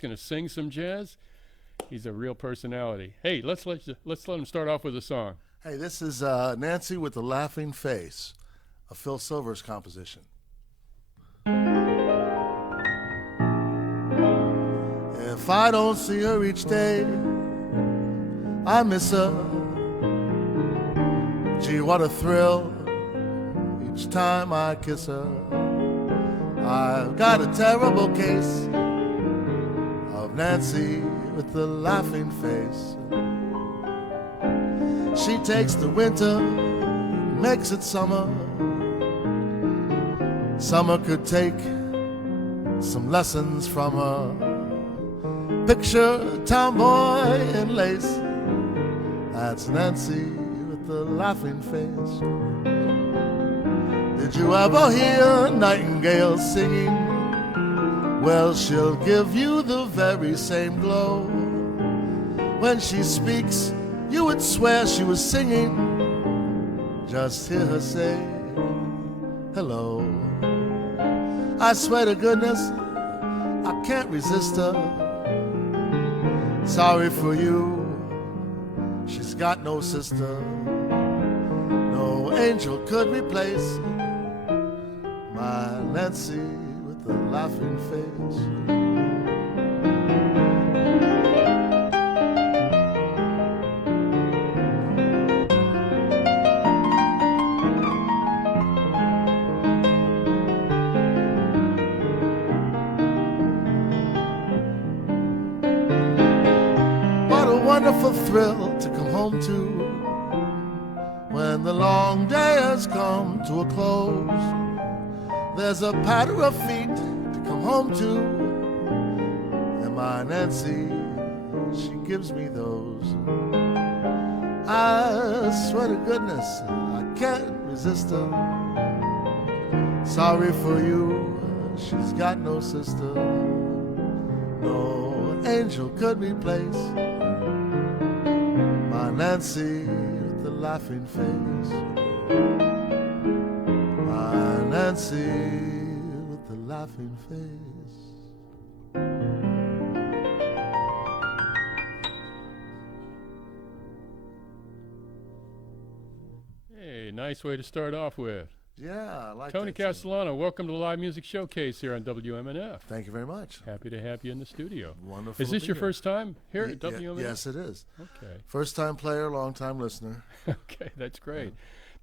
going to sing some jazz. He's a real personality. Hey, let's let him start off with a song. Hey, this is Nancy with the Laughing Face, a Phil Silvers composition. If I don't see her each day, I miss her. Gee, what a thrill each time I kiss her. I've got a terrible case of Nancy with the laughing face. She takes the winter, makes it summer. Summer could take some lessons from her. Picture a tomboy in lace. That's Nancy with the laughing face. Did you ever hear a nightingale singing? Well, she'll give you the very same glow. When she speaks, you would swear she was singing. Just hear her say, hello. I swear to goodness, I can't resist her. Sorry for you, she's got no sister. No angel could replace my Nancy with the laughing face. Wonderful thrill to come home to when the long day has come to a close. There's a patter of feet to come home to, and my Nancy, she gives me those. I swear to goodness, I can't resist her. Sorry for you, she's got no sister. No angel could replace my Nancy with the laughing face. My Nancy with the laughing face. Hey, nice way to start off with. Yeah, I like Tony that. Castellano, welcome to the Live Music Showcase here on WMNF. Thank you very much. Happy to have you in the studio. Wonderful. Is this your first time here at Yeah, WMNF? yes, it is. Okay. First time player, long time listener. Okay, that's great.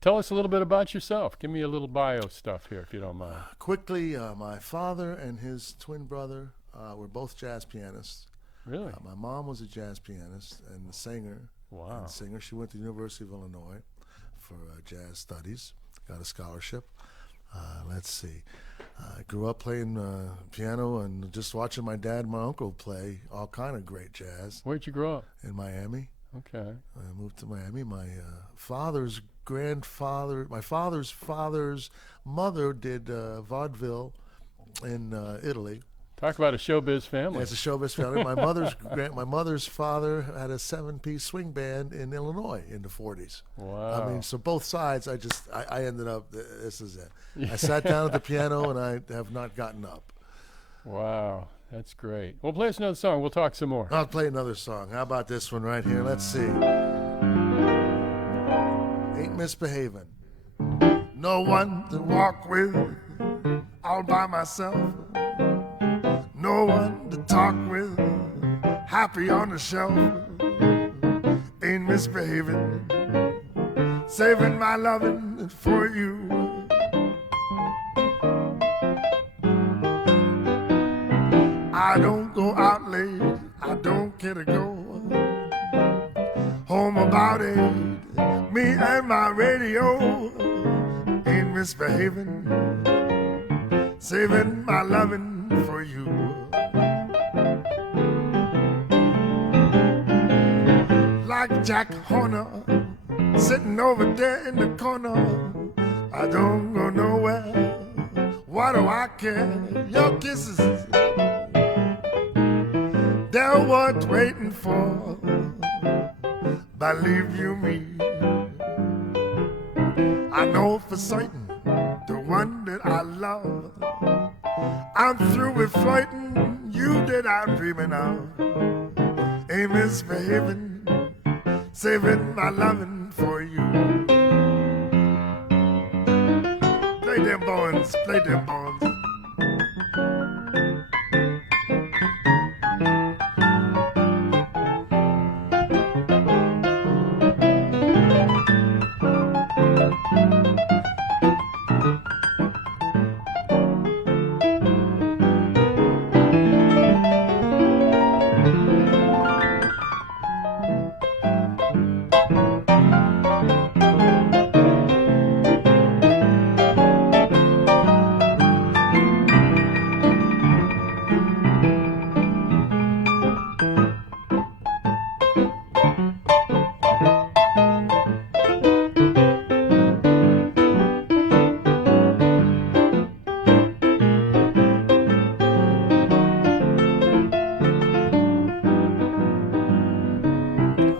Tell us a little bit about yourself. Give me a little bio stuff here, if you don't mind. Quickly, my father and his twin brother were both jazz pianists. Really? My mom was a jazz pianist and a singer. Wow. And singer. She went to the University of Illinois for jazz studies, got a scholarship. Let's see. I grew up playing piano and just watching my dad and my uncle play all kind of great jazz. Where'd you grow up? In Miami. Okay. I moved to Miami. My father's father's mother did vaudeville in Italy. Talk about a showbiz family. It's a showbiz family. My mother's father had a 7-piece swing band in Illinois in the 40s. Wow. I mean, so both sides. I ended up. This is it. I sat down at the piano and I have not gotten up. Wow, that's great. Well, play us another song. We'll talk some more. I'll play another song. How about this one right here? Let's see. Ain't misbehaving. No one to walk with, all by myself. No one to talk with, happy on the shelf. Ain't misbehaving, saving my loving for you. I don't go out late, I don't care to go home about 8. Me and my radio ain't misbehaving, saving my loving for you. Like Jack Horner, sitting over there in the corner. I don't go nowhere, why do I care? Your kisses, they're worth waiting for, believe you me. I know for certain, the one that I love, I'm through with flirting, you you that I'm dreaming of. Ain't misbehaving, saving my loving for you. Play them bones, play them bones.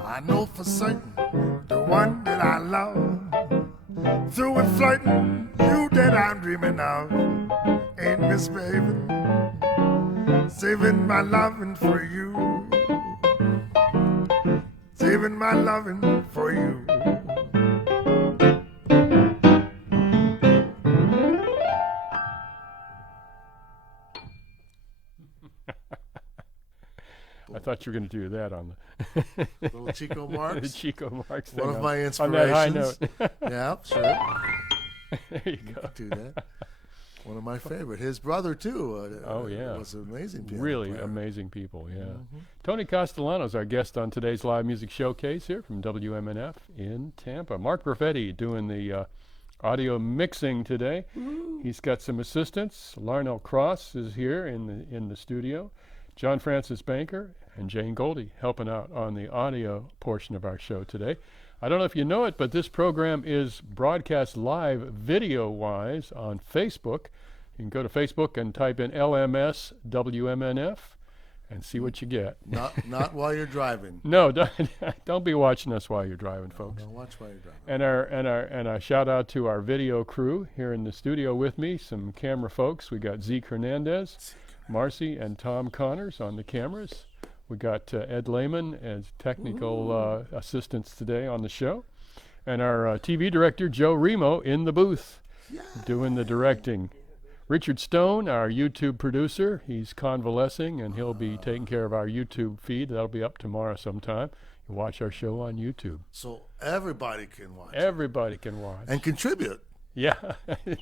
I know for certain the one that I love, through and flirting, you that I'm dreaming of, ain't misbehaving, saving my loving for you, saving my loving for you. I thought you were going to do that on Little Chico the Marx, Chico Marx thing. one of my on that high inspirations. note. Yeah, sure. There you go. Do that. One of my favorite. His brother too. Oh, yeah. Was an amazing piano Really player. amazing people, yeah. Tony Castellano is our guest on today's live music showcase here from WMNF in Tampa. Mark Perfetti doing the audio mixing today. He's got some assistants. Larnell Cross is here in the studio. John Francis Banker and Jane Goldie helping out on the audio portion of our show today. I don't know if you know it, but this program is broadcast live video-wise on Facebook. You can go to Facebook and type in LMS WMNF and see what you get. Not while you're driving. No, don't be watching us while you're driving, folks. Don't watch while you're driving. And a shout out to our video crew here in the studio with me, some camera folks. We got Zeke Hernandez, Marcy and Tom Connors on the cameras. We got Ed Lehman as technical assistants today on the show. And our TV director, Joe Remo, in the booth doing the directing. Richard Stone, our YouTube producer, he's convalescing and he'll be taking care of our YouTube feed. That'll be up tomorrow sometime. You watch our show on YouTube. So everybody can watch. Everybody can watch. And contribute. Yeah,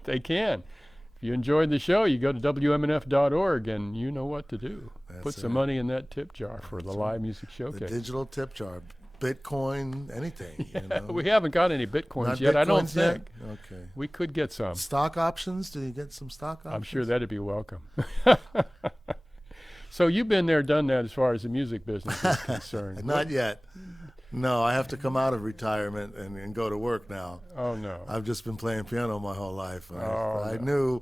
they can. If you enjoyed the show, you go to WMNF.org and you know what to do. Put some money in that tip jar for the live music showcase. The digital tip jar. Bitcoin, anything. You know? We haven't got any Bitcoins Not yet, I don't Bitcoins yet? think. Okay. We could get some. Stock options? Do you get some stock options? I'm sure that'd be welcome. So you've been there, done that as far as the music business is concerned. Not yet. No, I have to come out of retirement and go to work now. Oh, no. I've just been playing piano my whole life. I no. knew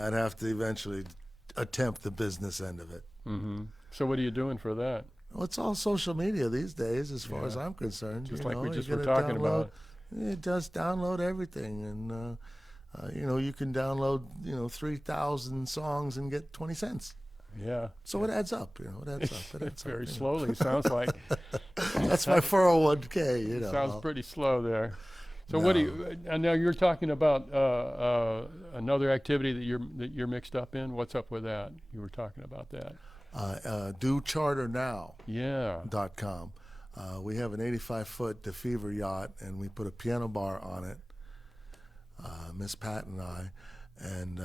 I'd have to eventually attempt the business end of it. Mm-hmm. So what are you doing for that? Well, it's all social media these days, as far as I'm concerned. Just you like know, we just you were gotta talking download- about. You just download everything, and you can download 3,000 songs and get 20 cents. Yeah. So it adds up. It adds up. It adds Very up, slowly, sounds like. That's my 401k. Sounds pretty slow there. So what do you? And now you're talking about another activity that you're mixed up in. What's up with that? You were talking about that. DoCharterNow.com. Yeah. We have an 85-foot DeFever yacht, and we put a piano bar on it. Miss Pat and I, and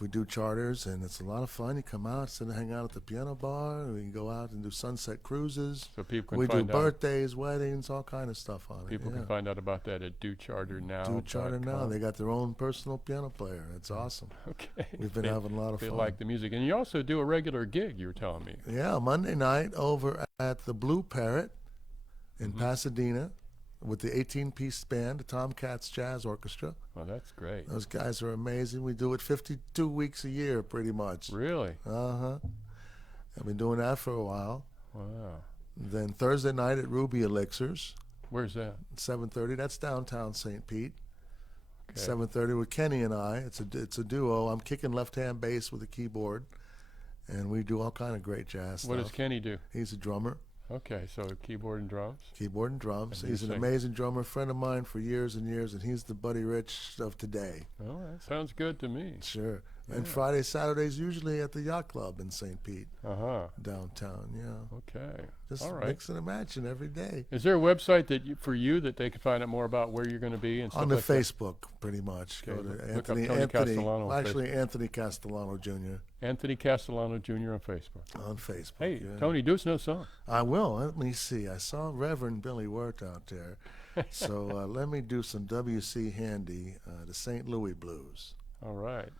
we do charters, and it's a lot of fun. You come out, sit and hang out at the piano bar. We can go out and do sunset cruises. So people can We do find out. birthdays, weddings, all kind of stuff on it. People can find out about that at DoCharterNow. DoCharterNow. They got their own personal piano player. It's awesome. Okay. We've been having a lot of They fun. like the music, and you also do a regular gig. You were telling me. Yeah, Monday night over at the Blue Parrot in Pasadena with the 18-piece band, the Tomcats Jazz Orchestra. Oh, that's great. Those guys are amazing. We do it 52 weeks a year, pretty much. Really? Uh-huh. I've been doing that for a while. Wow. Then Thursday night at Ruby Elixirs, Where's that? 7:30. That's downtown St. Pete. Okay. 7:30 with Kenny and I. It's a duo. I'm kicking left-hand bass with a keyboard, and we do all kind of great jazz stuff. What does Kenny do? He's a drummer. Okay, so keyboard and drums. Keyboard and drums. And he's an amazing drummer, friend of mine for years and years, and he's the Buddy Rich of today. Oh, that sounds good to me. Sure. Yeah. And Fridays, Saturdays, usually at the Yacht Club in St. Pete, downtown. Yeah. Okay. Just all right. mixing and matching every day. Is there a website for you that they can find out more about where you're going to be and stuff on the like Facebook, pretty much. Okay, Go to look up Tony Castellano on Actually, Anthony Castellano Jr. Anthony Castellano Jr. on Facebook. On Facebook. Hey, yeah. Tony, do us no song. I will. Let me see. I saw Reverend Billy Wirt out there. So let me do some W.C. Handy, the St. Louis Blues. All right.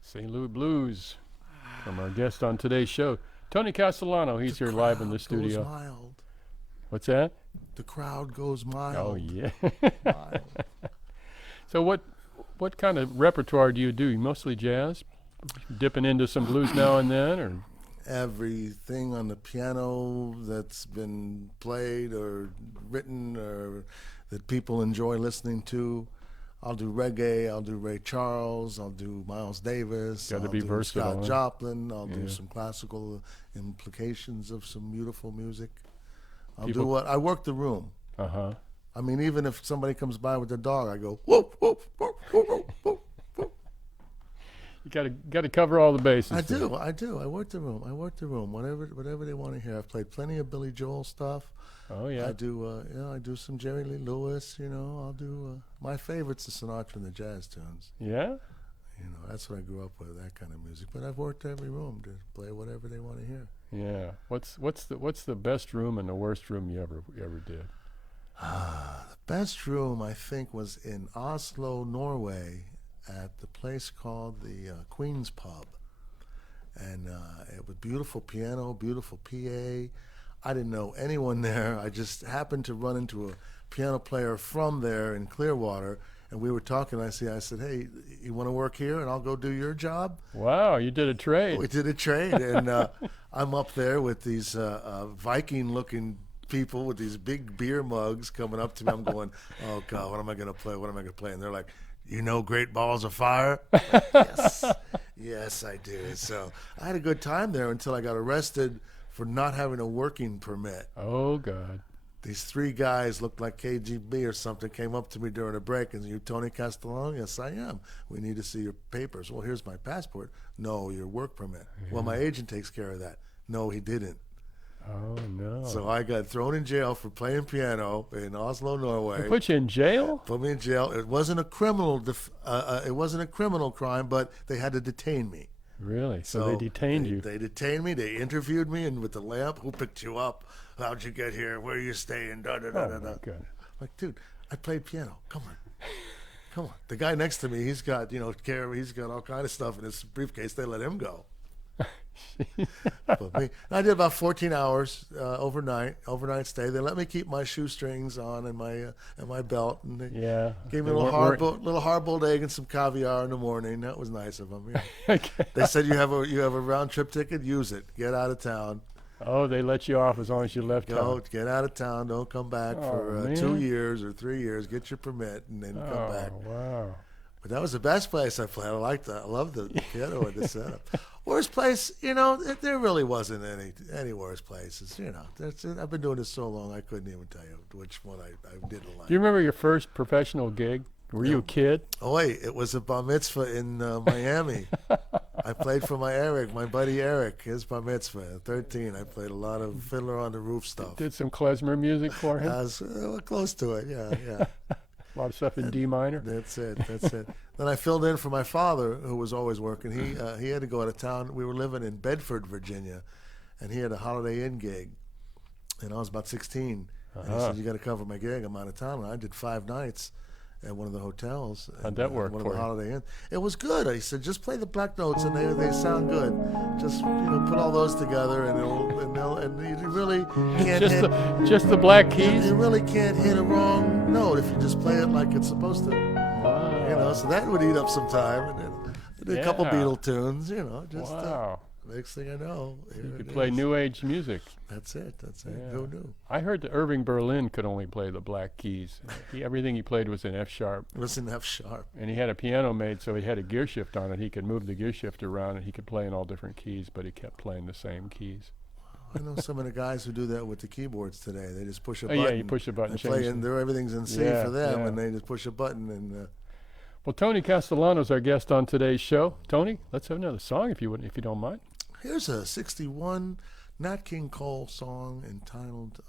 St. Louis Blues from our guest on today's show, Tony Castellano. He's here live in the studio. Mild. What's that? The crowd goes mild. Oh, yeah. Mild. So what kind of repertoire do you do? Mostly jazz? Dipping into some blues now and then? Or Everything on the piano that's been played or written or that people enjoy listening to. I'll do reggae, I'll do Ray Charles, I'll do Miles Davis, Gotta I'll be do versatile, Scott huh? Joplin, I'll Yeah. do some classical implications of some beautiful music. I'll People- do what I work the room. uh-huh. I mean, even if somebody comes by with their dog, I go whoop whoop whoop whoop whoop whoop. You gotta cover all the bases. I there. do. I work the room. Whatever they want to hear. I've played plenty of Billy Joel stuff. Oh, yeah. I do. I do some Jerry Lee Lewis. I'll do. My favorite's the Sinatra and the jazz tunes. Yeah? That's what I grew up with, that kind of music. But I've worked every room to play whatever they want to hear. Yeah. What's the best room and the worst room you ever did? The best room, I think, was in Oslo, Norway, at the place called the Queen's Pub. And it was beautiful piano, beautiful PA. I didn't know anyone there. I just happened to run into a piano player from there in Clearwater, and we were talking. I said, hey, you want to work here, and I'll go do your job? Wow, you did a trade. We did a trade, and I'm up there with these Viking-looking people with these big beer mugs coming up to me. I'm going, oh God, what am I gonna play? What am I gonna play? And they're like, you know, Great Balls of Fire? Like, yes, yes, I do. So I had a good time there until I got arrested for not having a working permit. Oh God. These 3 guys looked like KGB or something, came up to me during a break and, you Tony Castellano? Yes, I am. We need to see your papers. Well, here's my passport. No, your work permit. Well, my agent takes care of that. No, he didn't. Oh no. So I got thrown in jail for playing piano in Oslo, Norway. They put you in jail? Put me in jail. It wasn't a criminal. It wasn't a criminal crime, but they had to detain me. Really? So they detained you? They detained me. They interviewed me, and with the lamp, who picked you up? How'd you get here? Where are you staying? Da da da da da. Like, dude, I played piano. Come on. The guy next to me, he's got he's got all kind of stuff in his briefcase. They let him go. But I did about 14 hours overnight stay. They let me keep my shoestrings on and my belt, and they gave me a little hard-boiled egg and some caviar in the morning. That was nice of them. Yeah. Okay. They said you have a round trip ticket. Use it. Get out of town. Oh, they let you off as long as you left town. Get out of town. Don't come back for 2 years or 3 years. Get your permit and then come back. Wow. But that was the best place I played. I liked that. I loved the piano and the setup. Worst place, there really wasn't any worse places. I've been doing this so long, I couldn't even tell you which one I didn't like. Do you remember your first professional gig? Were you a kid? Oh, wait, it was a bar mitzvah in Miami. I played for my buddy Eric, his bar mitzvah at 13. I played a lot of Fiddler on the Roof stuff. Did some klezmer music for him? I was close to it, yeah. A lot of stuff in D minor. That's it. Then I filled in for my father, who was always working. He had to go out of town. We were living in Bedford, Virginia, and he had a Holiday Inn gig. And I was about 16. And he said, you got to cover my gig. I'm out of town. And I did 5 nights at one of the hotels. How'd that work one for of the you? Holiday Inn. It was good. He said, just play the black notes, and they sound good. Just put all those together, and you really can't just the black keys. You really can't hit a wrong note if you just play it like it's supposed to. Wow. So that would eat up some time, and then did a couple Beatle tunes. Just wow. Next thing I know, You could play New Age music. That's it. Yeah. Who knew? I heard that Irving Berlin could only play the black keys. Everything he played was in F sharp. It was in F sharp. And he had a piano made, so he had a gear shift on it. He could move the gear shift around, and he could play in all different keys, but he kept playing the same keys. I know some of the guys who do that with the keyboards today. They just push a button. Yeah, you push a button. They play, and everything's in C for them, and they just push a button. And well, Tony Castellano's our guest on today's show. Tony, let's have another song if you don't mind. Here's a 61 Nat King Cole song entitled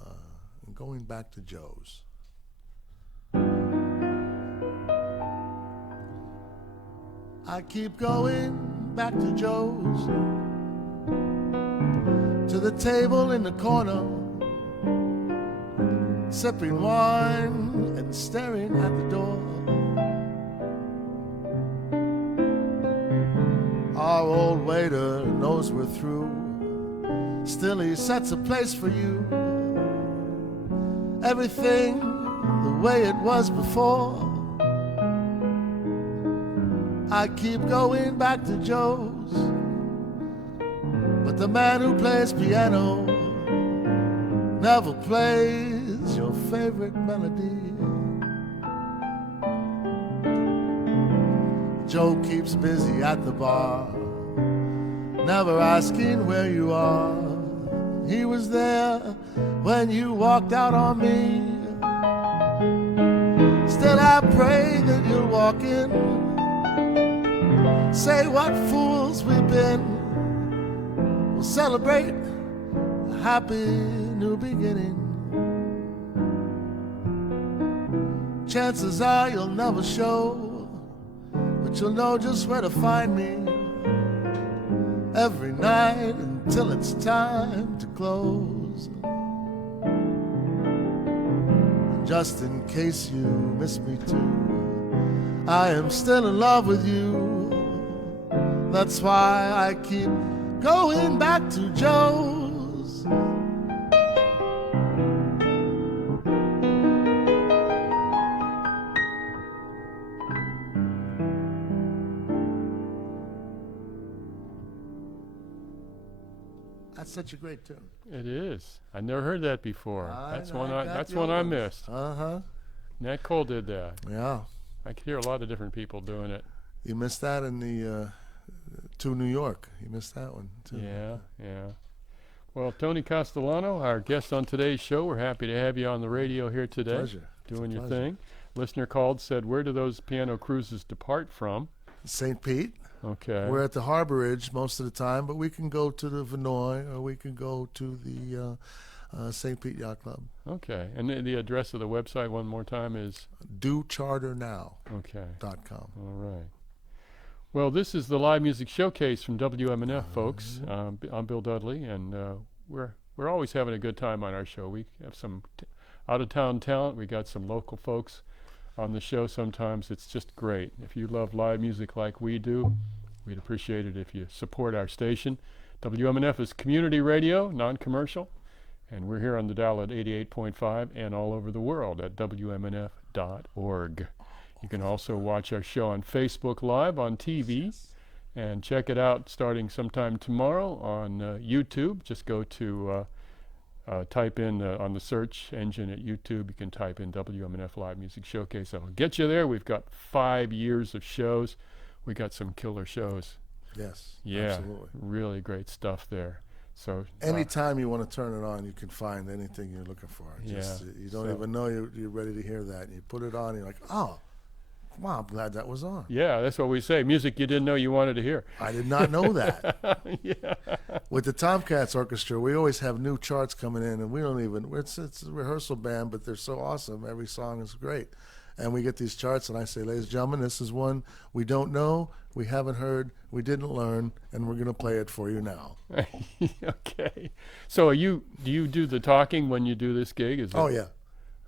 Going Back to Joe's. I keep going back to Joe's, to the table in the corner, sipping wine and staring at the door. Our old waiter knows we're through. Still he sets a place for you. Everything the way it was before. I keep going back to Joe's, but the man who plays piano never plays your favorite melody. Joe keeps busy at the bar, never asking where you are. He was there when you walked out on me. Still I pray that you'll walk in, say what fools we've been. We'll celebrate a happy new beginning. Chances are you'll never show, but you'll know just where to find me every night until it's time to close. Just in case you miss me too, I am still in love with you. That's why I keep going back to Joe's. That's such a great tune. It is. I never heard that before. That's one I missed. Uh-huh. Nat Cole did that. Yeah. I could hear a lot of different people doing it. You missed that in the To New York. You missed that one, too. Yeah. Well, Tony Castellano, our guest on today's show, we're happy to have you on the radio here today. Pleasure. Doing your thing. Listener called, said, where do those piano cruises depart from? St. Pete. Okay. We're at the Harborage most of the time, but we can go to the Vinoy or we can go to the St. Pete Yacht Club. Okay. And the address of the website one more time is? docharternow.com. Okay. All right. Well, this is the Live Music Showcase from WMNF, folks. I'm Bill Dudley, and we're always having a good time on our show. We have some out-of-town talent. We got some local folks on the show sometimes. It's just great. If you love live music like we do, we'd appreciate it if you support our station. WMNF is community radio, non-commercial, and we're here on the dial at 88.5 and all over the world at WMNF.org. You can also watch our show on Facebook Live on TV and check it out starting sometime tomorrow on YouTube. Just go to type in on the search engine at YouTube. You can type in WMNF Live Music Showcase. That'll get you there. We've got 5 years of shows. We got some killer shows. Yes, yeah, absolutely. Really great stuff there. So anytime you want to turn it on, you can find anything you're looking for. Just, you don't even know you're ready to hear that. And you put it on, and you're like, oh, wow, I'm glad that was on. Yeah, that's what we say. Music you didn't know you wanted to hear. I did not know that. Yeah. With the Tomcats Orchestra, we always have new charts coming in, and we don't even, it's a rehearsal band, but they're so awesome. Every song is great. And we get these charts, and I say, ladies and gentlemen, this is one we don't know, we haven't heard, we didn't learn, and we're going to play it for you now. Okay. So do you do the talking when you do this gig? Yeah.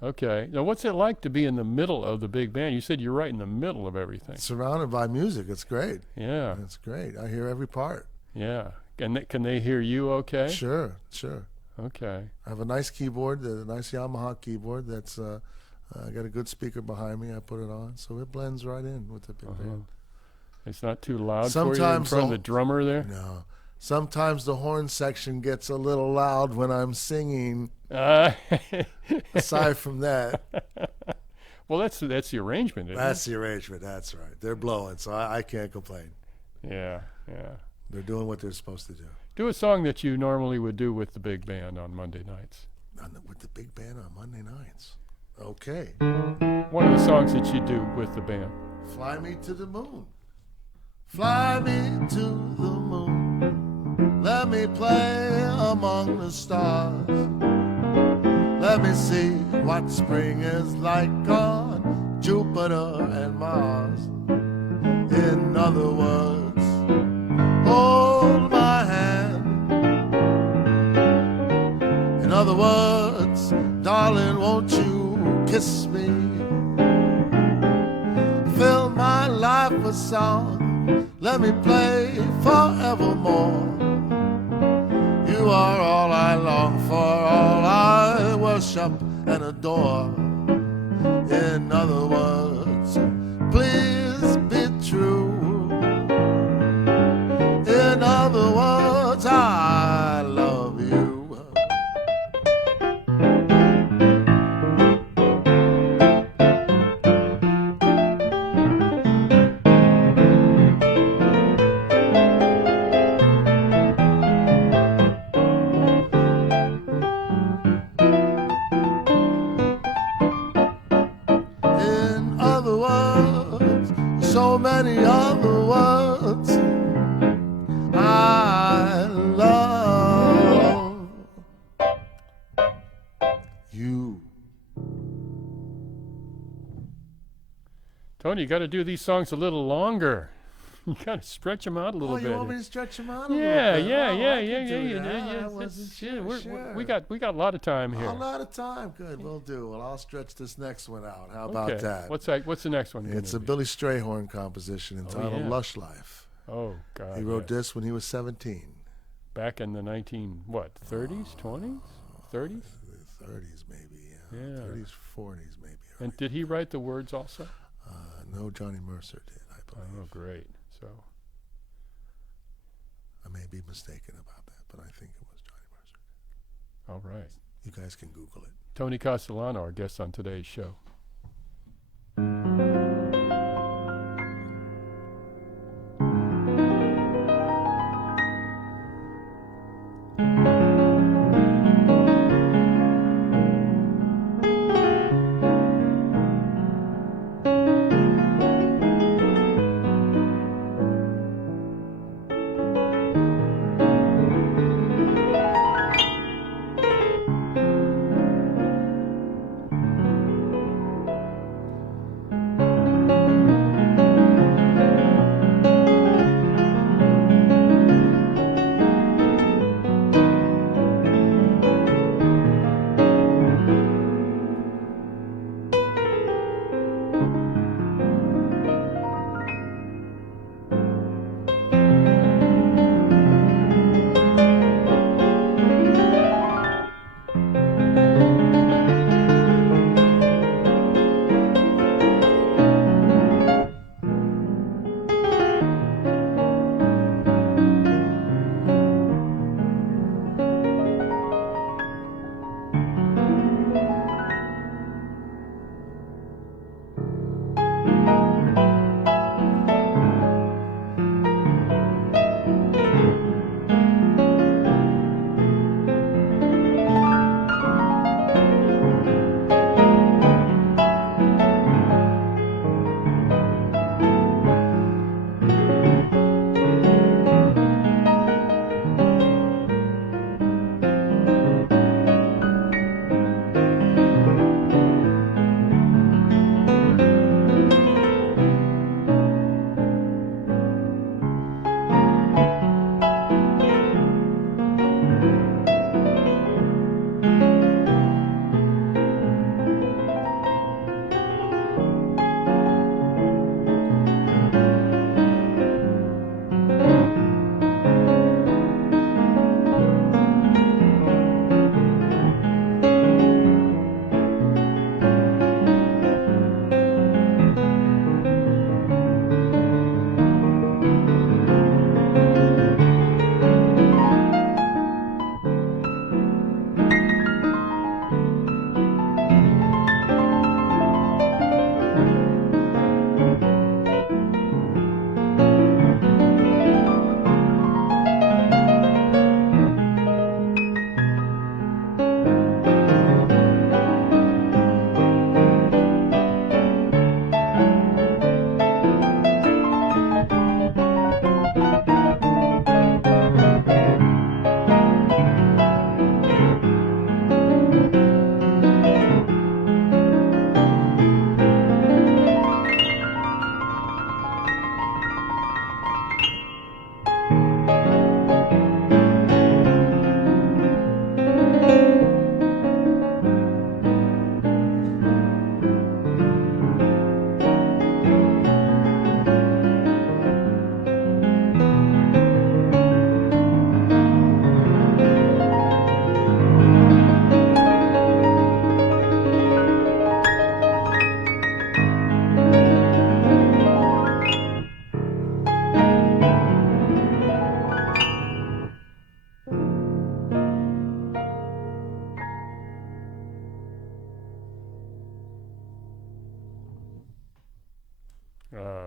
Okay. Now, what's it like to be in the middle of the big band? You said you're right in the middle of everything. Surrounded by music. It's great. Yeah. It's great. I hear every part. Yeah. Can they hear you okay? Sure. Okay. I have a nice keyboard, a nice Yamaha keyboard that's I got a good speaker behind me. I put it on, so it blends right in with the big band. It's not too loud for you in front of the drummer there? No. Sometimes the horn section gets a little loud when I'm singing. Aside from that. Well, that's the arrangement, isn't it? That's the arrangement. That's right. They're blowing, so I can't complain. Yeah. They're doing what they're supposed to do. Do a song that you normally would do with the big band on Monday nights. With the big band on Monday nights. Okay. One of the songs that you do with the band. Fly me to the moon. Fly me to the moon. Let me play among the stars. Let me see what spring is like on Jupiter and Mars. In other words, hold my hand. In other words, darling, won't you kiss me? Fill my life with song. Let me play forevermore. You are all I long for, all I worship and adore. In other words, please be true. In other words, I love you. So many other words I love you. Tony, you got to do these songs a little longer. You got to stretch them out a little bit. You want me to stretch them out a little bit? Yeah. We got a lot of time here. A lot of time. Good, we'll do. Well, I'll stretch this next one out. How about that? What's the next one? It's a Billy Strayhorn composition entitled Lush Life. Oh, God. He wrote this when he was 17. Back in the 30s, 20s? 30s? 30s, maybe, yeah. 30s, 40s, maybe. And did he write the words also? No, Johnny Mercer did, I believe. Oh, great. So I may be mistaken about that, but I think it was Johnny. All right. You guys can Google it. Tony Castellano, our guest on today's show.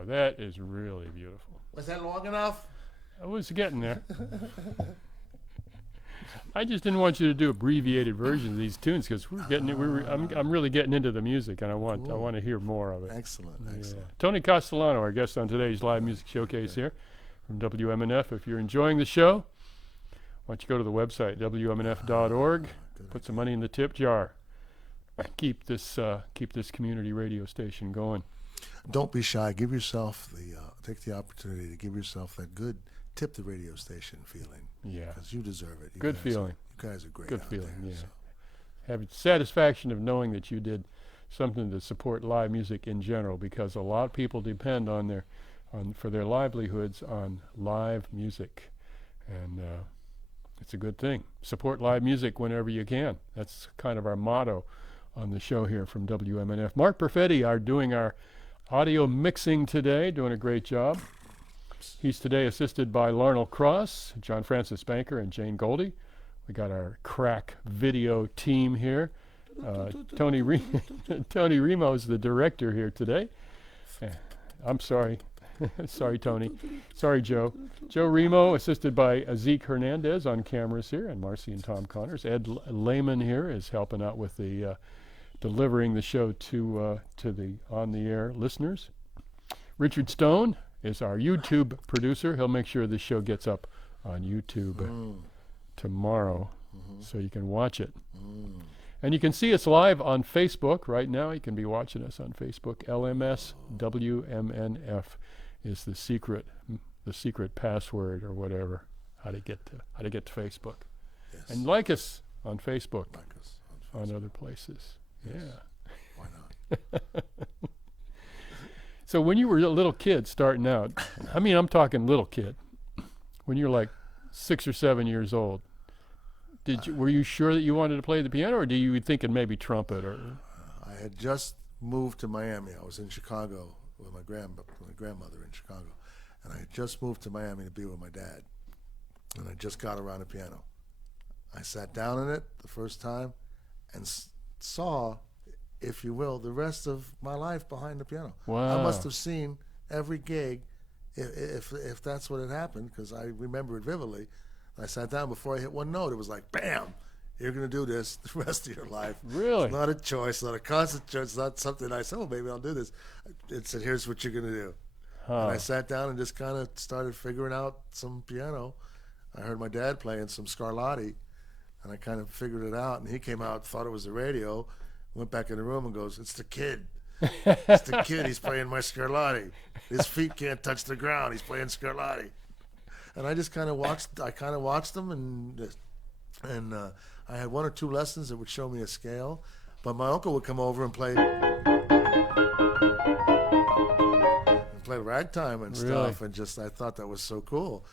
That is really beautiful. Was that long enough? I was getting there. I just didn't want you to do abbreviated versions of these tunes because we're getting it. I'm really getting into the music, and I want to hear more of it. Excellent, Yeah. excellent. Tony Castellano, our guest on today's live music showcase here from WMNF. If you're enjoying the show, why don't you go to the website WMNF.org, put some money in the tip jar, keep this community radio station going. Don't be shy. Give yourself take the opportunity to give yourself that good tip the radio station feeling. Yeah. Because you deserve it. Good feeling. You guys are great. Good out feeling, there, yeah. so. Have the satisfaction of knowing that you did something to support live music in general, because a lot of people depend for their livelihoods on live music, and it's a good thing. Support live music whenever you can. That's kind of our motto on the show here from WMNF. Mark Perfetti are doing our audio mixing today, doing a great job. He's today assisted by Larnell Cross, John Francis Banker, and Jane Goldie, We got our crack video team here. Tony Remo is the director here today. I'm sorry. Sorry, Tony. Sorry, Joe. Joe Remo, assisted by Zeke Hernandez on cameras here, and Marcy and Tom Connors. Ed Lehman here is helping out with the delivering the show to the on-the-air listeners. Richard Stone is our YouTube producer. He'll make sure the show gets up on YouTube tomorrow, so you can watch it. And you can see us live on Facebook right now. You can be watching us on Facebook. LMS WMNF is the secret password or whatever. How to get to Facebook. Yes. And like us on Facebook. Like us on other places. Yes. Yeah. Why not? So when you were a little kid starting out, I mean, I'm talking little kid, when you're like 6 or 7 years old, were you sure that you wanted to play the piano, or were you thinking maybe trumpet? Or I had just moved to Miami. I was in Chicago with my grandmother in Chicago, and I had just moved to Miami to be with my dad, and I just got around the piano. I sat down in it the first time and saw, if you will, the rest of my life behind the piano. Wow. I must have seen every gig, if that's what had happened, because I remember it vividly. I sat down before I hit one note. It was like, bam, you're going to do this the rest of your life. Really? It's not a choice, not a constant choice. It's not something I said, oh, maybe I'll do this. It said, here's what you're going to do. And I sat down and just kind of started figuring out some piano. I heard my dad playing some Scarlatti, and I kind of figured it out. And he came out, thought it was the radio, went back in the room and goes, it's the kid. It's the kid. He's playing my Scarlatti. His feet can't touch the ground. He's playing Scarlatti. And I just kind of watched. I kind of watched them, and I had 1 or 2 lessons that would show me a scale. But my uncle would come over and play ragtime and stuff, and just I thought that was so cool.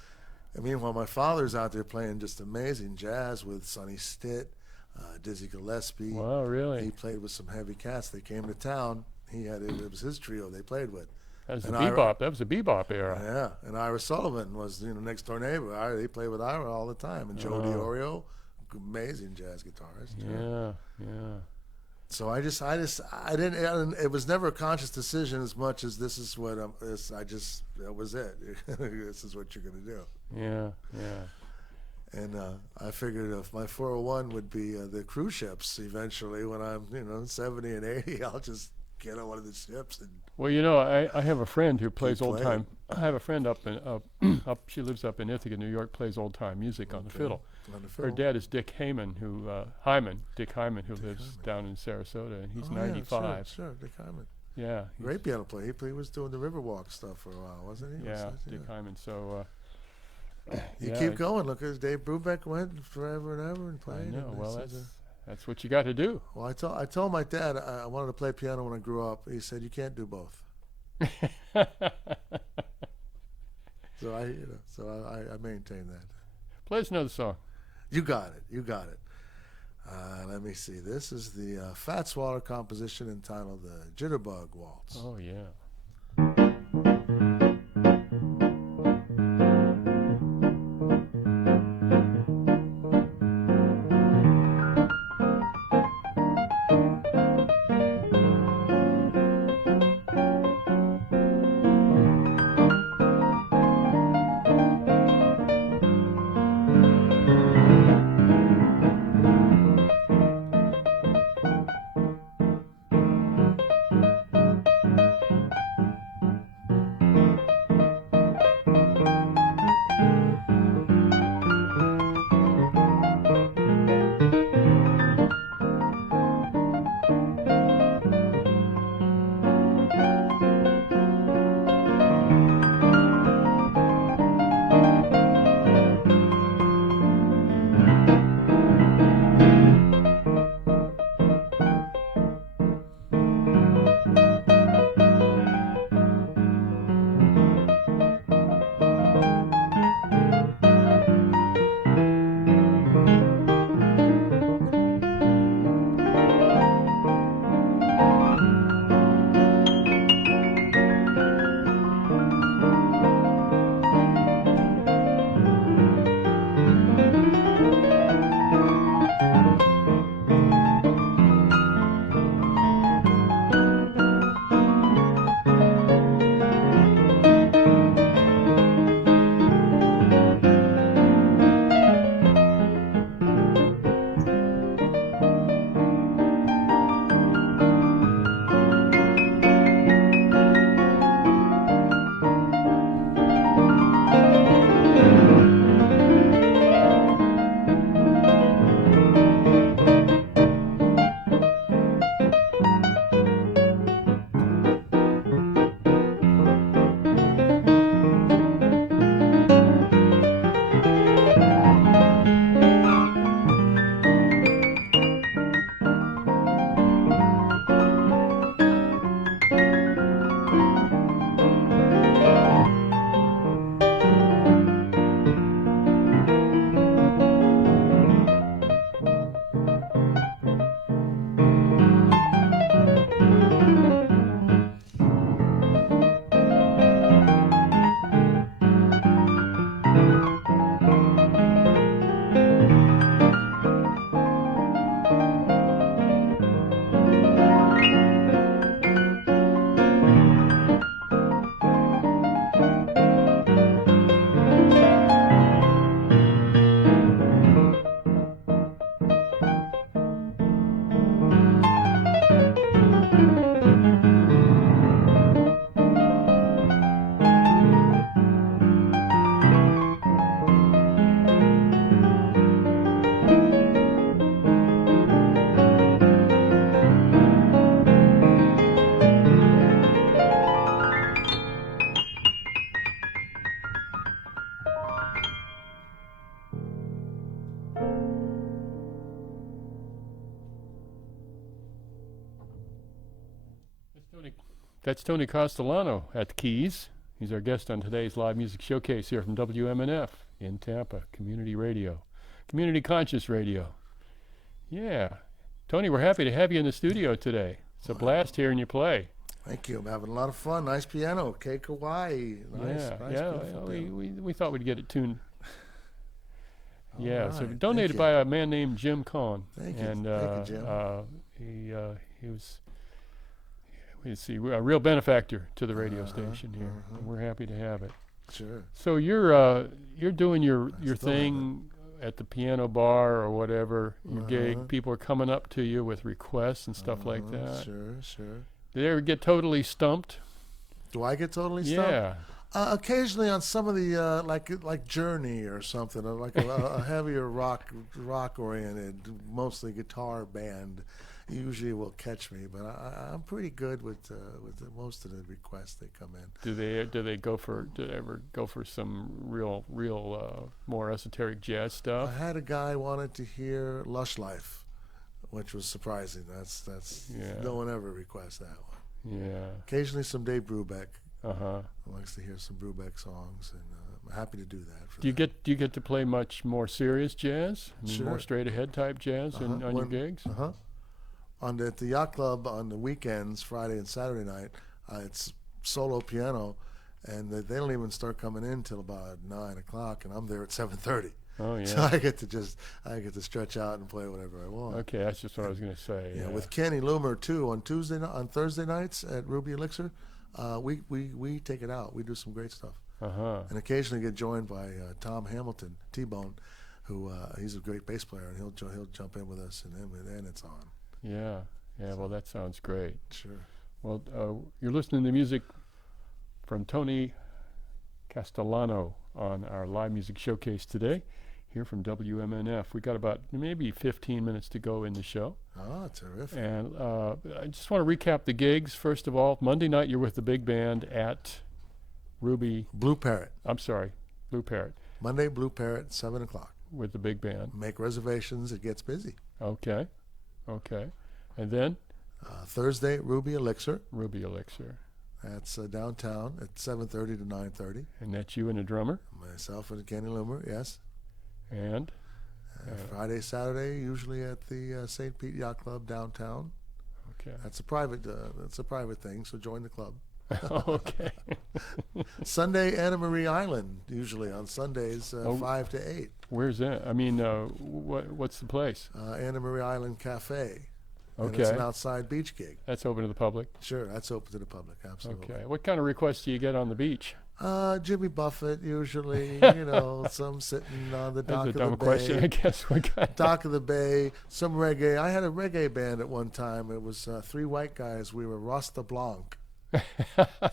And meanwhile, my father's out there playing just amazing jazz with Sonny Stitt, Dizzy Gillespie. Wow, really? He played with some heavy cats. They came to town. It was his trio they played with. That was bebop. That was the bebop era. Yeah, and Ira Sullivan was next door neighbor. He played with Ira all the time, and Joe DiOrio, amazing jazz guitarist. Yeah. So I didn't. It was never a conscious decision as much as this is what that was it. This is what you're going to do. Yeah. And I figured if my 401 would be the cruise ships eventually, when I'm 70 and 80, I'll just get on one of the ships and. Well, I have a friend who plays old time. I have a friend up she lives up in Ithaca, New York, plays old time music on the fiddle. Her dad is Dick Hyman, who lives down in Sarasota, and he's 95. Yeah, sure, Dick Hyman. Yeah. Great piano player. He was doing the Riverwalk stuff for a while, wasn't he? Yeah, Dick Hyman. So you keep going. Look, as Dave Brubeck went forever and ever and played. I know. Well, that's what you got to do. Well, I told my dad I wanted to play piano when I grew up. He said, you can't do both. So I maintain that. Play us another song. You got it. Let me see. This is the Fats Waller composition entitled the Jitterbug Waltz. Oh, yeah. That's Tony Castellano at the keys. He's our guest on today's live music showcase here from WMNF in Tampa, community radio, community conscious radio. Yeah. Tony, we're happy to have you in the studio today. It's a blast hearing you play. Thank you. I'm having a lot of fun. Nice piano. K Kawaii. Nice, we thought we'd get it tuned. Yeah, right. so donated by a man named Jim Cohn. Thank you. And Thank you, Jim. he was, a real benefactor to the radio station here. And we're happy to have it. Sure. So you're doing your still thing at the piano bar or whatever, your gig. People are coming up to you with requests and stuff like that. Sure. Did they ever get totally stumped? Do I get totally stumped? Yeah. Occasionally on some of the like Journey or something, or like a heavier rock oriented, mostly guitar band, usually will catch me. But I'm pretty good with most of the requests that come in. Do they ever go for some real more esoteric jazz stuff? I had a guy wanted to hear Lush Life, which was surprising. That's no one ever requests that one. Yeah. Occasionally some Dave Brubeck. Uh-huh. Likes to hear some Brubeck songs, and I'm happy to do that. Do you get to play much more serious jazz? I mean, Sure. More straight ahead type jazz on your gigs? At the yacht club on the weekends, Friday and Saturday night, it's solo piano, and they don't even start coming in till about 9 o'clock, and I'm there at 7:30. Oh yeah. So I get to stretch out and play whatever I want. Okay, that's just what I was going to say. Yeah, with Kenny Loomer too on Thursday nights at Ruby Elixir. We take it out. We do some great stuff. And occasionally get joined by Tom Hamilton, T-Bone, who he's a great bass player, and he'll jump in with us, and then it's on. Yeah. Well, that sounds great. Sure. Well, you're listening to music from Tony Castellano on our live music showcase today, here from WMNF. We got about maybe 15 minutes to go in the show. Oh, terrific. And I just want to recap the gigs. First of all, Monday night you're with the big band at Blue Parrot. I'm sorry, Blue Parrot. Monday, Blue Parrot, 7 o'clock. With the big band. Make reservations. It gets busy. Okay. And then? Thursday, Ruby Elixir. Ruby Elixir. That's downtown at 7:30 to 9:30. And that's you and a drummer? Myself and Kenny Loomer, yes. And? Friday, Saturday, usually at the St. Pete Yacht Club downtown. Okay. That's a private thing, so join the club. Okay. Sunday, Anna Marie Island, usually on Sundays, 5 to 8. Where's that? I mean, what's the place? Anna Marie Island Cafe. Okay. And it's an outside beach gig. That's open to the public? Sure, that's open to the public, absolutely. Okay. What kind of requests do you get on the beach? Jimmy Buffett, usually, some sitting on the dock of the bay. That's a dumb question, I guess. Dock of the bay, some reggae. I had a reggae band at one time. It was 3 white guys. We were Rasta Blanc.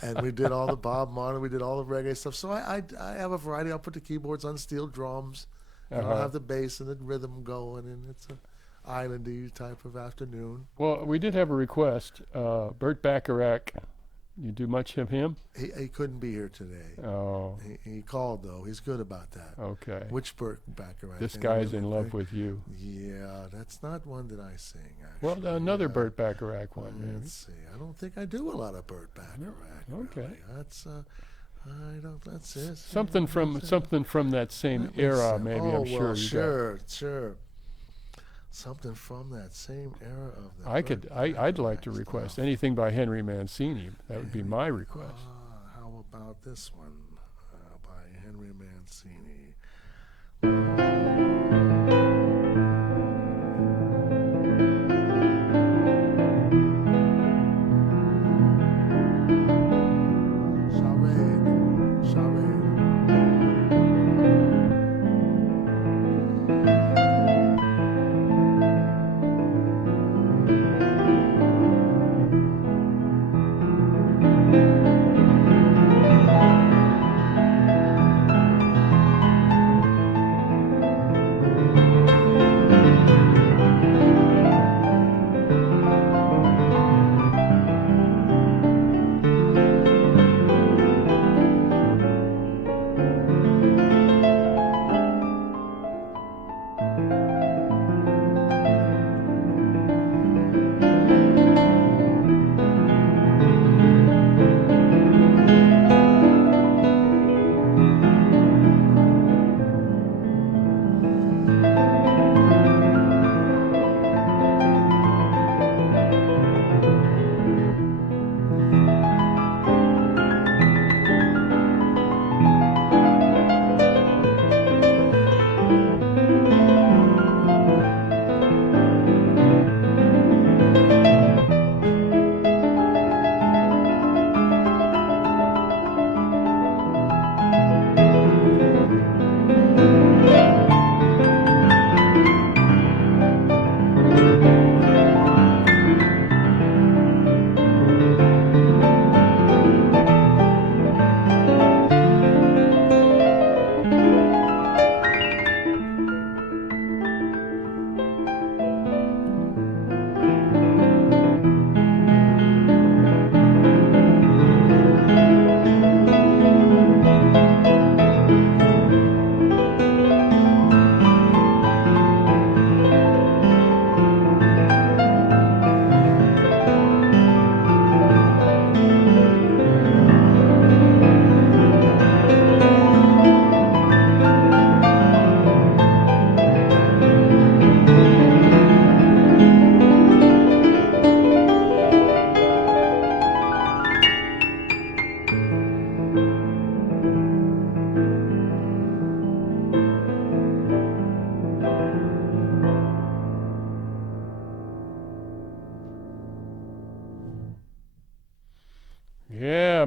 And we did all the Bob Marley, we did all the reggae stuff. So I have a variety. I'll put the keyboards on steel drums, and I'll have the bass and the rhythm going, and it's an islandy type of afternoon. Well, we did have a request. Burt Bacharach, you do much of him? He couldn't be here today. Oh. He called, though. He's good about that. Okay. Which Burt Bacharach? This Guy's in Love with You. Yeah, that's not one that I sing, actually. Well, another Burt Bacharach one, maybe. Let's see. I don't think I do a lot of Burt Bacharach. Okay. Really. That's it. Something from that same era, maybe. I'm sure. Well, sure. Something from that same era of the. I'd like to request anything by Henry Mancini. That would be my request. How about this one by Henry Mancini?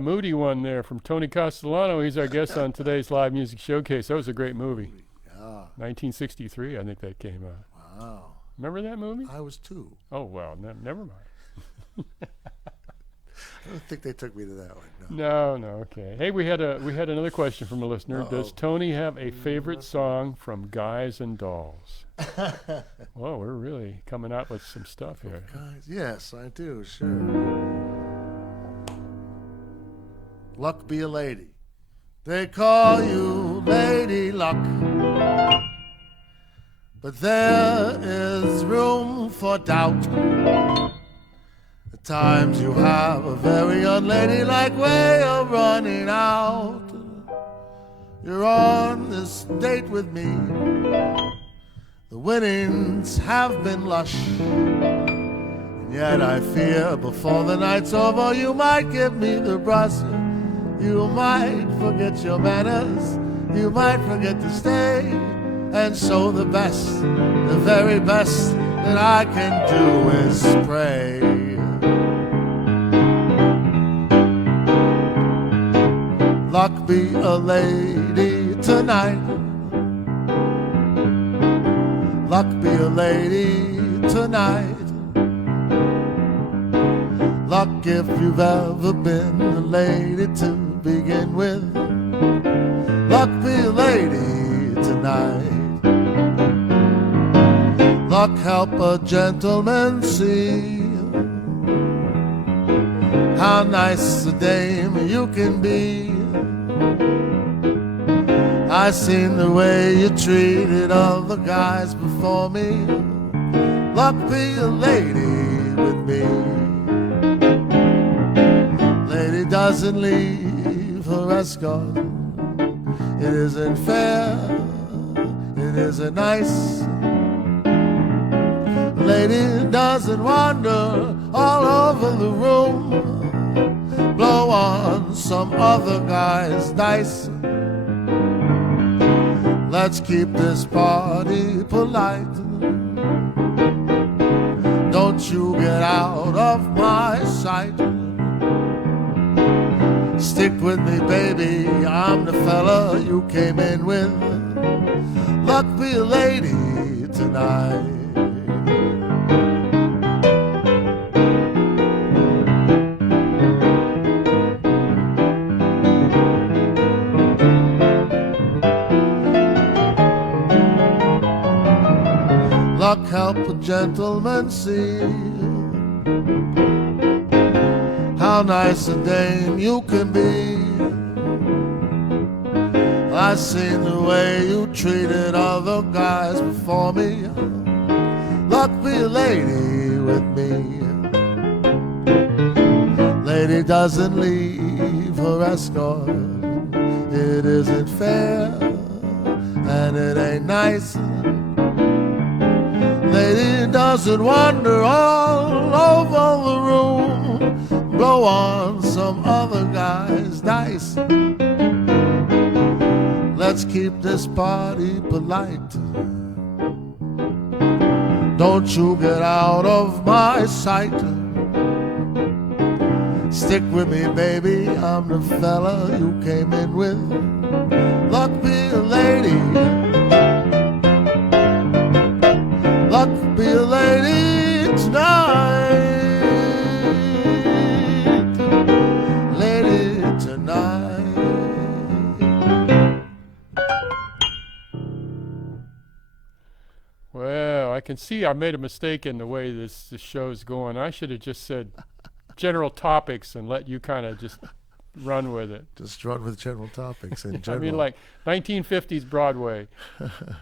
moody one there from Tony Castellano. He's our guest on today's live music showcase. That was a great movie. Yeah. 1963, I think that came out. Wow. Remember that movie? I was 2. Oh, well, never mind. I don't think they took me to that one. No, okay. Hey, we had another question from a listener. Does Tony have a favorite song from Guys and Dolls? Well, we're really coming out with some stuff here. Guys, yes, I do, sure. Luck be a lady. They call you Lady Luck. But there is room for doubt. At times you have a very unladylike way of running out. You're on this date with me. The winnings have been lush. And yet I fear before the night's over you might give me the brush. You might forget your manners. You might forget to stay. And so the best, the very best that I can do is pray. Luck be a lady tonight. Luck be a lady tonight. Luck if you've ever been a lady to begin with. Luck be a lady tonight. Luck help a gentleman see how nice a dame you can be. I seen the way you treated other guys before me. Luck be a lady with me. Lady doesn't leave her escort. It isn't fair. It isn't nice. Lady doesn't wander all over the room, blow on some other guy's dice. Let's keep this party polite. Don't you get out of my sight. Stick with me, baby, I'm the fella you came in with. Luck be a lady tonight. Luck help a gentleman see how nice a dame you can be. I seen the way you treated other guys before me. Luck be a lady with me. Lady doesn't leave her escort. It isn't fair and it ain't nice. Lady doesn't wander all over the room, blow on some other guy's dice. Let's keep this party polite. Don't you get out of my sight. Stick with me, baby, I'm the fella you came in with. Luck be a lady. Luck be a lady tonight. Lady tonight. Well, I can see I made a mistake in the way this show's going. I should have just said general topics and let you kind of just run with it. Just run with general topics in general. I mean, like 1950s Broadway,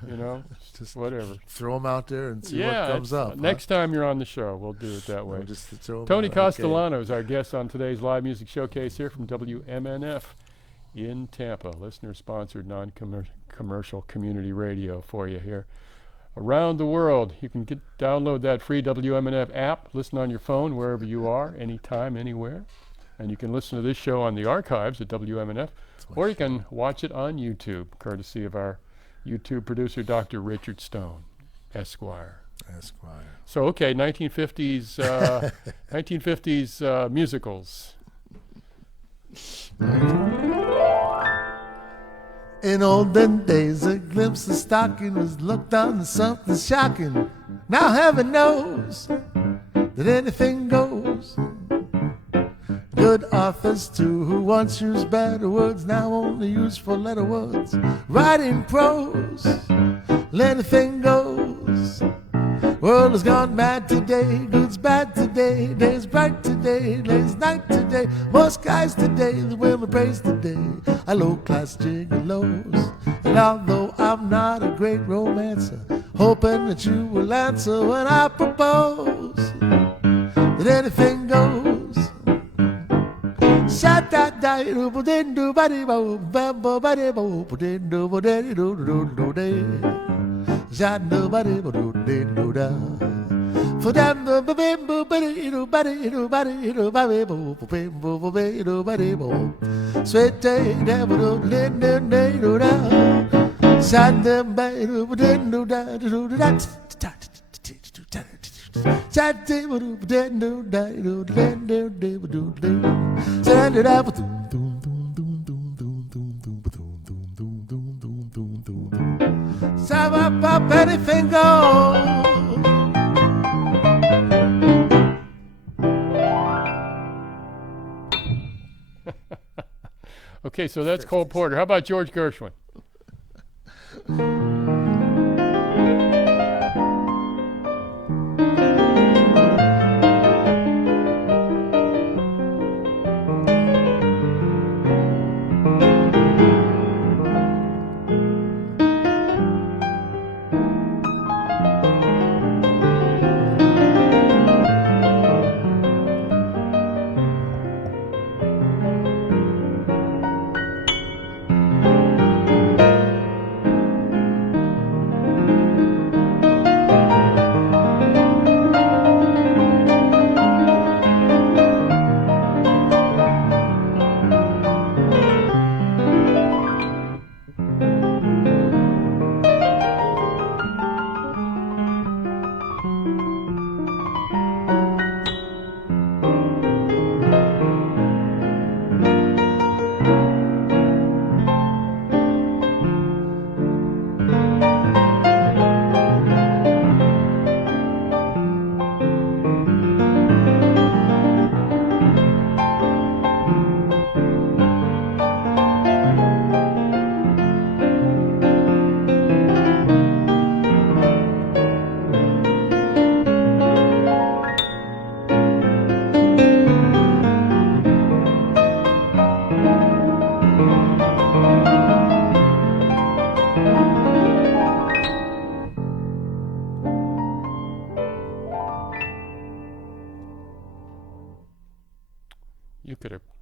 you know, just whatever. Throw them out there and see what comes up. Next time you're on the show, we'll do it that way. No, just throw 'em Tony out. Castellano is our guest on today's live music showcase here from WMNF in Tampa. Listener-sponsored, non-commercial community radio for you here. Around the world, you can download that free WMNF app, listen on your phone wherever you are, anytime, anywhere. And you can listen to this show on the archives at WMNF, or you can watch it on YouTube, courtesy of our YouTube producer, Dr. Richard Stone, Esquire. So, okay, 1950s musicals. In olden days, a glimpse of stocking was looked on as something shocking. Now heaven knows that anything goes. Good authors too, who once used better words, now only use four-letter words. Writing prose, anything goes. World has gone mad today, good's bad today, day's bright today, day's night today, more skies today, the women praise today, are low-class gigolos. And although I'm not a great romancer, hoping that you will answer when I propose that anything goes. Shut that die, do do body bo, bambo body bo, do bo daddy do do do day. Shut nobody bo do do da. For them the bimbo body do body do body do body bo, bimbo body do body bo. Sweet day, devil do do do do da. Shut them body do do da do da. Shut them do do da do do do do do. Send it up. Sub up, anything goes. Okay, so that's Cole Porter. How about George Gershwin?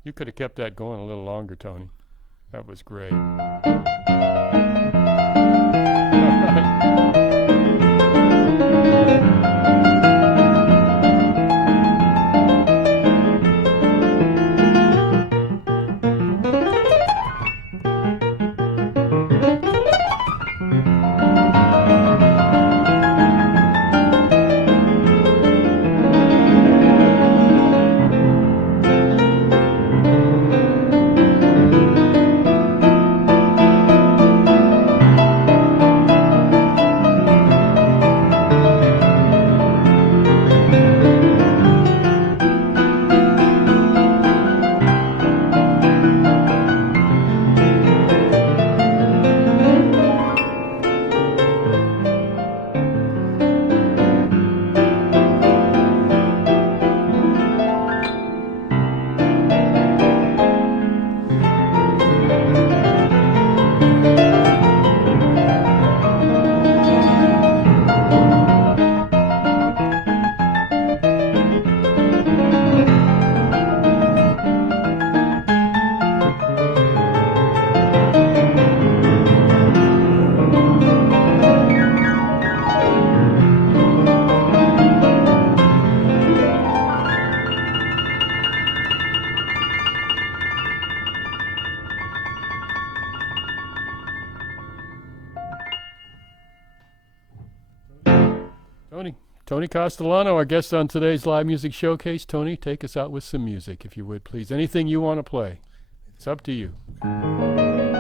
You could have kept that going a little longer, Tony. That was great. All right. Tony Castellano, our guest on today's Live Music Showcase. Tony, take us out with some music, if you would, please. Anything you want to play? It's up to you.